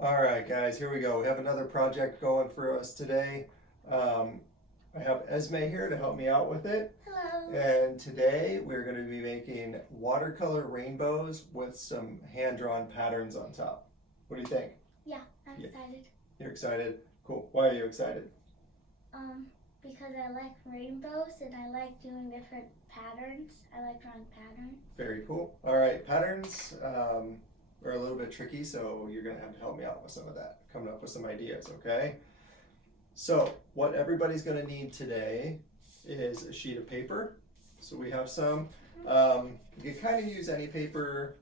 All right, guys, here we go. We have another project going for us today. Um, I have Esme here to help me out with it. Hello. And today we're going to be making watercolor rainbows with some hand-drawn patterns on top. What do you think? Yeah, I'm excited. You're excited? Cool. Why are you excited? Because I like rainbows and I like doing different patterns. I like drawing patterns. Very cool. All right, patterns are a little bit tricky, so you're going to have to help me out with some of that, coming up with some ideas, okay? So what everybody's going to need today is a sheet of paper. So we have some. You can kind of use any paper,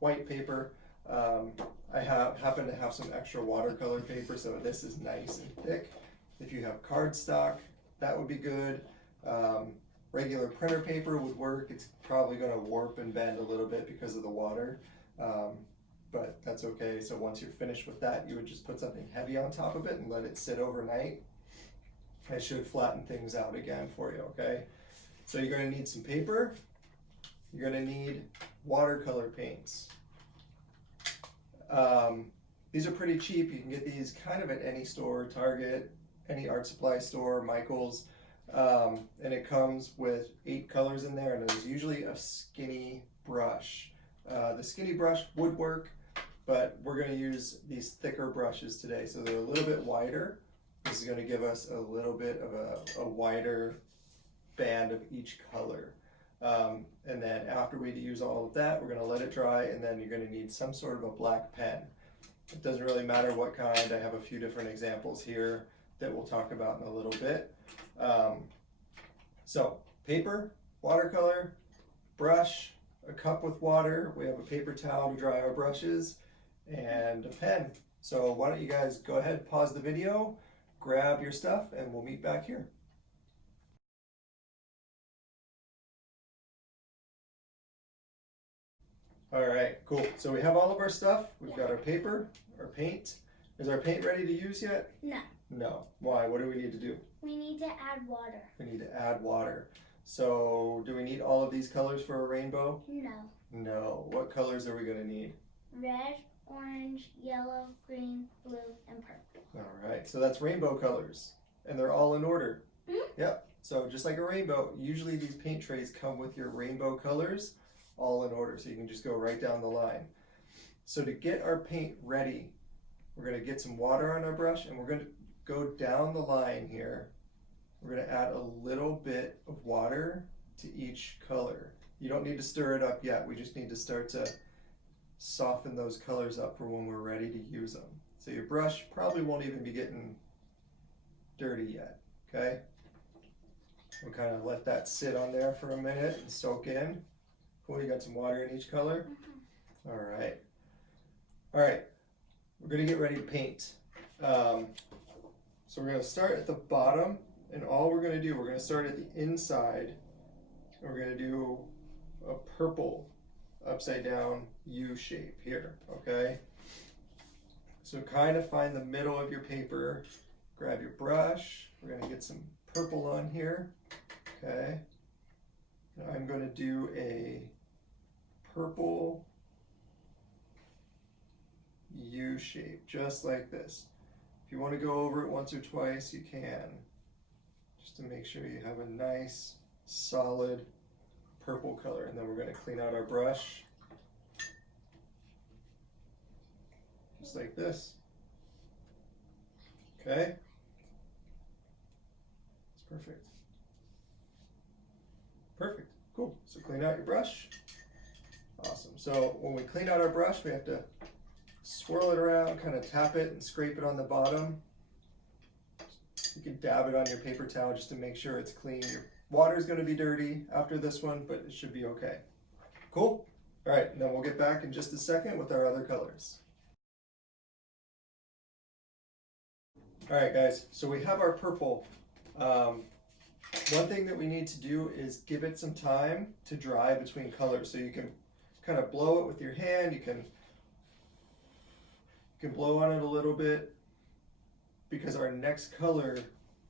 white paper. I happen to have some extra watercolor paper, so this is nice and thick. If you have cardstock, that would be good. Regular printer paper would work. It's probably going to warp and bend a little bit because of the water, but that's okay. So once you're finished with that, you would just put something heavy on top of it and let it sit overnight. It should flatten things out again for you, okay? So you're going to need some paper. You're going to need watercolor paints. These are pretty cheap. You can get these kind of at any store, Target, any art supply store, Michael's. And it comes with 8 colors in there, and there's usually a skinny brush. The skinny brush would work, but we're going to use these thicker brushes today, so they're a little bit wider. This is going to give us a little bit of a wider band of each color. And then after we use all of that, we're going to let it dry, and then you're going to need some sort of a black pen. It doesn't really matter what kind. I have a few different examples here that we'll talk about in a little bit. So paper, watercolor, brush, a cup with water. We have a paper towel to dry our brushes, and a pen. So why don't you guys go ahead, pause the video, grab your stuff, and we'll meet back here. All right, cool. So we have all of our stuff. We've got our paper, our paint. Is our paint ready to use yet? No. No. Why? What do we need to do? We need to add water. We need to add water. So do we need all of these colors for a rainbow? No. No. What colors are we going to need? Red, orange, yellow, green, blue, and purple. All right. So that's rainbow colors. And they're all in order. Mm-hmm. Yep. So just like a rainbow, usually these paint trays come with your rainbow colors all in order. So you can just go right down the line. So to get our paint ready, we're going to get some water on our brush, and we're going to go down the line here. We're going to add a little bit of water to each color. You don't need to stir it up yet. We just need to start to soften those colors up for when we're ready to use them. So your brush probably won't even be getting dirty yet, okay? We'll kind of let that sit on there for a minute and soak in. Cool, you got some water in each color? Mm-hmm. All right. All right, we're gonna get ready to paint. So we're gonna start at the bottom, and all we're gonna do, we're gonna start at the inside, and we're gonna do a purple upside down U shape here, okay? So kind of find the middle of your paper, grab your brush, we're gonna get some purple on here, okay? Now I'm gonna do a purple U shape, just like this. If you want to go over it once or twice, you can, just to make sure you have a nice, solid purple color. And then we're going to clean out our brush, just like this. Okay? It's perfect. Perfect. Cool. So clean out your brush. Awesome. So when we clean out our brush, we have to swirl it around, kind of tap it and scrape it on the bottom. You can dab it on your paper towel just to make sure it's clean. Your water is going to be dirty after this one, but it should be okay. Cool? All right, and then we'll get back in just a second with our other colors. All right, guys, so we have our purple. One thing that we need to do is give it some time to dry between colors. So you can kind of blow it with your hand. You can blow on it a little bit, because our next color,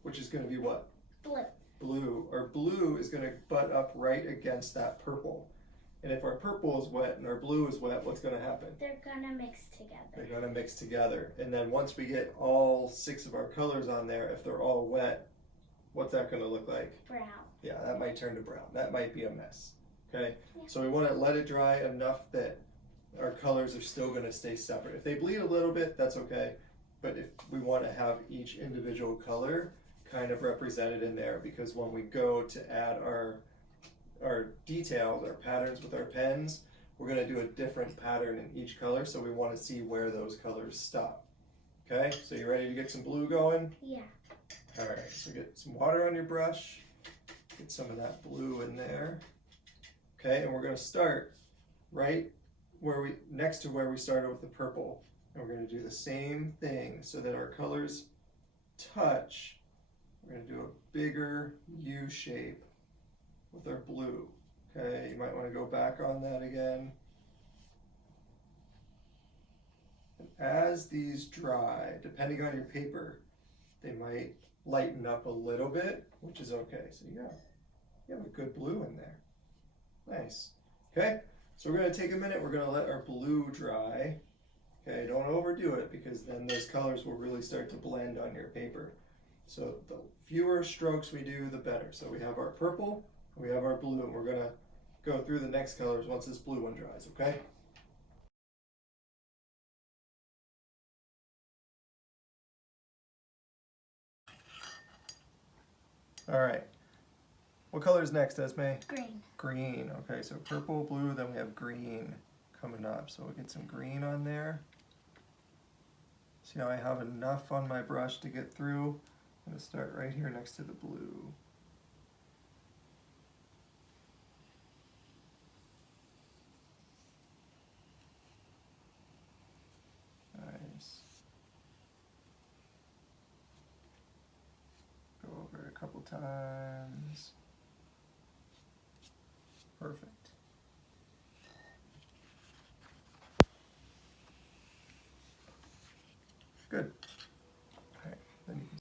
which is going to be what? Blue. Blue. Our blue is going to butt up right against that purple. And if our purple is wet and our blue is wet, what's going to happen? They're gonna mix together. They're going to mix together. And then once we get all 6 of our colors on there, if they're all wet, what's that going to look like? Brown. Yeah, that might turn to brown. That might be a mess. Okay? Yeah. So we want to let it dry enough that our colors are still going to stay separate. If they bleed a little bit, that's okay. But if we want to have each individual color kind of represented in there, because when we go to add our details, our patterns with our pens, we're going to do a different pattern in each color, so we want to see where those colors stop. Okay, so you ready to get some blue going? Yeah. All right, so get some water on your brush, get some of that blue in there. Okay, and we're going to start right where next to where we started with the purple, and we're going to do the same thing so that our colors touch. We're going to do a bigger U shape with our blue. Okay, you might want to go back on that again. And as these dry, depending on your paper, they might lighten up a little bit, which is okay. So you have a good blue in there. Nice. Okay, so we're going to take a minute. We're going to let our blue dry. Okay, don't overdo it because then those colors will really start to blend on your paper. So the fewer strokes we do, the better. So we have our purple, we have our blue, and we're going to go through the next colors once this blue one dries, okay? All right. What color is next, Esme? Green. Green. Okay, so purple, blue, then we have green coming up. So we'll get some green on there. See how I have enough on my brush to get through? I'm going to start right here next to the blue. Nice. Go over it a couple times. Perfect. Good. All right, then you can.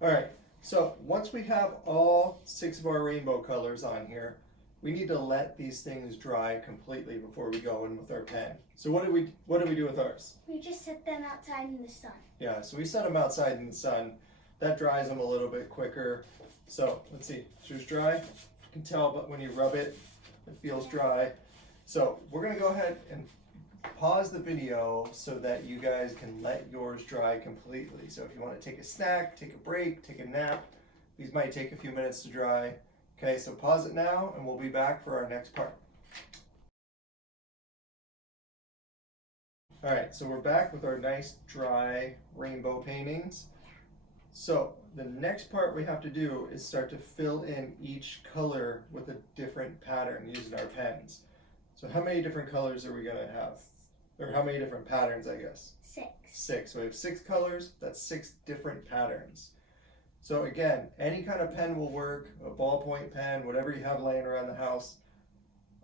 All right, so once we have all 6 of our rainbow colors on here, we need to let these things dry completely before we go in with our pen. So what do we do with ours? We just set them outside in the sun. Yeah, so we set them outside in the sun. That dries them a little bit quicker. So let's see, is yours dry? You can tell, but when you rub it, it feels dry. So we're gonna go ahead and pause the video so that you guys can let yours dry completely. So if you want to take a snack, take a break, take a nap, these might take a few minutes to dry. Okay, so pause it now and we'll be back for our next part. All right, so we're back with our nice dry rainbow paintings. So the next part we have to do is start to fill in each color with a different pattern using our pens. So how many different colors are we gonna have? Or how many different patterns, I guess? 6. 6. So we have 6 colors, that's 6 different patterns. So again, any kind of pen will work, a ballpoint pen, whatever you have laying around the house.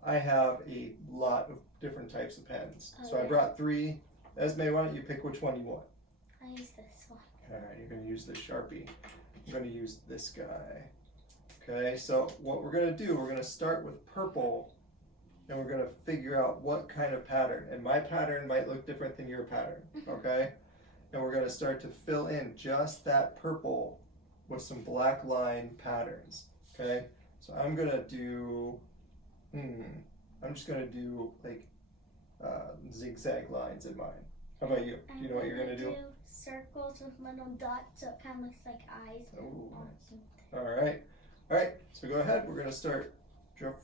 I have a lot of different types of pens. So I brought 3. Esme, why don't you pick which one you want? I use this one. All right, you're gonna use this Sharpie. I'm gonna use this guy. Okay, so what we're gonna do, we're gonna start with purple and we're gonna figure out what kind of pattern. And my pattern might look different than your pattern, okay? And we're gonna start to fill in just that purple with some black line patterns, okay? So I'm gonna do, I'm just gonna do like zigzag lines in mine. How about you? Do you know what you're gonna do? Circles with little dots, so it kind of looks like eyes. Oh, nice. All right. All right. So go ahead. We're gonna start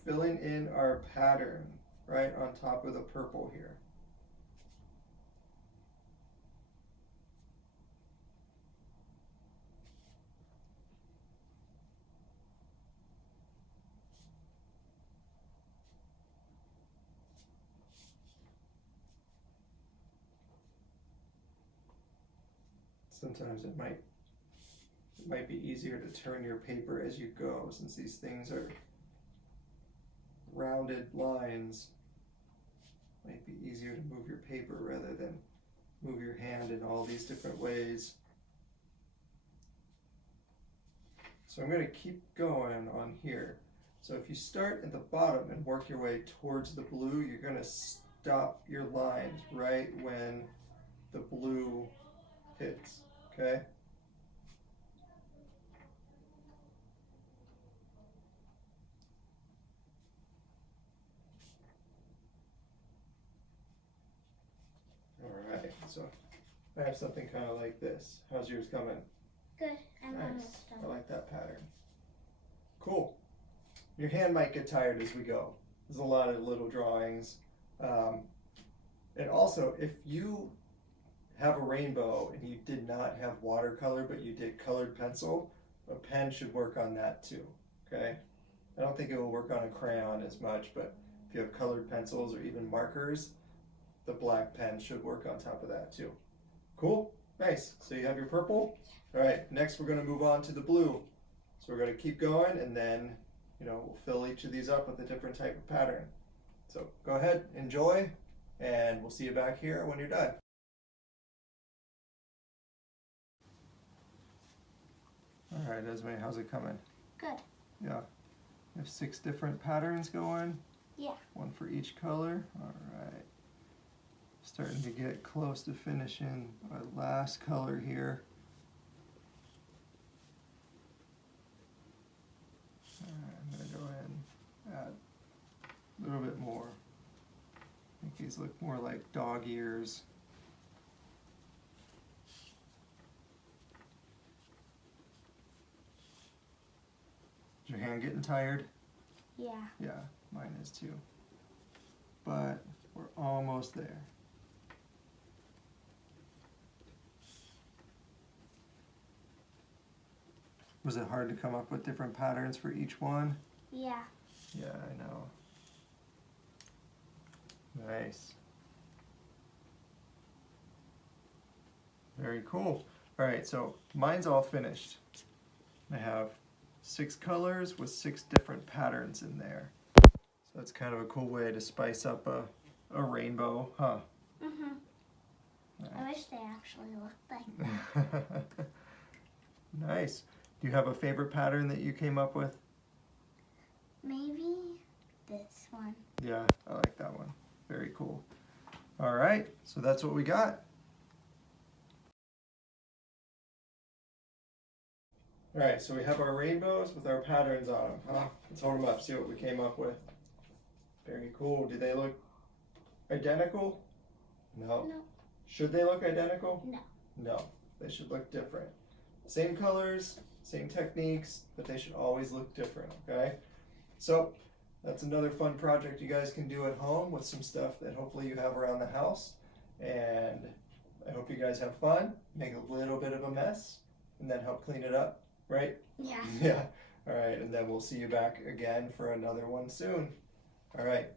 filling in our pattern right on top of the purple here. Sometimes it might be easier to turn your paper as you go, since these things are rounded lines. Might be easier to move your paper rather than move your hand in all these different ways. So I'm going to keep going on here. So if you start at the bottom and work your way towards the blue, you're going to stop your lines right when the blue hits, okay? Alright, so I have something kind of like this. How's yours coming? Good. I'm Nice. almost done. I like that pattern. Cool. Your hand might get tired as we go. There's a lot of little drawings. And also, if you have a rainbow and you did not have watercolor, but you did colored pencil, a pen should work on that too, okay? I don't think it will work on a crayon as much, but if you have colored pencils or even markers, the black pen should work on top of that too. Cool? Nice. So you have your purple? All right, next we're gonna move on to the blue. So we're gonna keep going and then, we'll fill each of these up with a different type of pattern. So go ahead, enjoy, and we'll see you back here when you're done. All right, Esme, how's it coming? Good. Yeah. You have 6 different patterns going? Yeah. One for each color? All right. Starting to get close to finishing our last color here. I'm going to go ahead and add a little bit more. Make these look more like dog ears. Is your hand getting tired? Yeah. Yeah, mine is too. But we're almost there. Was it hard to come up with different patterns for each one? Yeah. Yeah, I know. Nice. Very cool. All right, so mine's all finished. I have 6 colors with 6 different patterns in there. So that's kind of a cool way to spice up a rainbow, huh? Mhm. Nice. I wish they actually looked like that. Nice. Do you have a favorite pattern that you came up with? Maybe this one. Yeah, I like that one. Very cool. All right, so that's what we got. All right, so we have our rainbows with our patterns on them, huh? Let's hold them up, see what we came up with. Very cool. Do they look identical? No. No. Should they look identical? No. No, they should look different. Same colors, same techniques, but they should always look different, okay? So that's another fun project you guys can do at home with some stuff that hopefully you have around the house. And I hope you guys have fun, make a little bit of a mess, and then help clean it up, right? Yeah. Yeah. All right, and then we'll see you back again for another one soon. All right.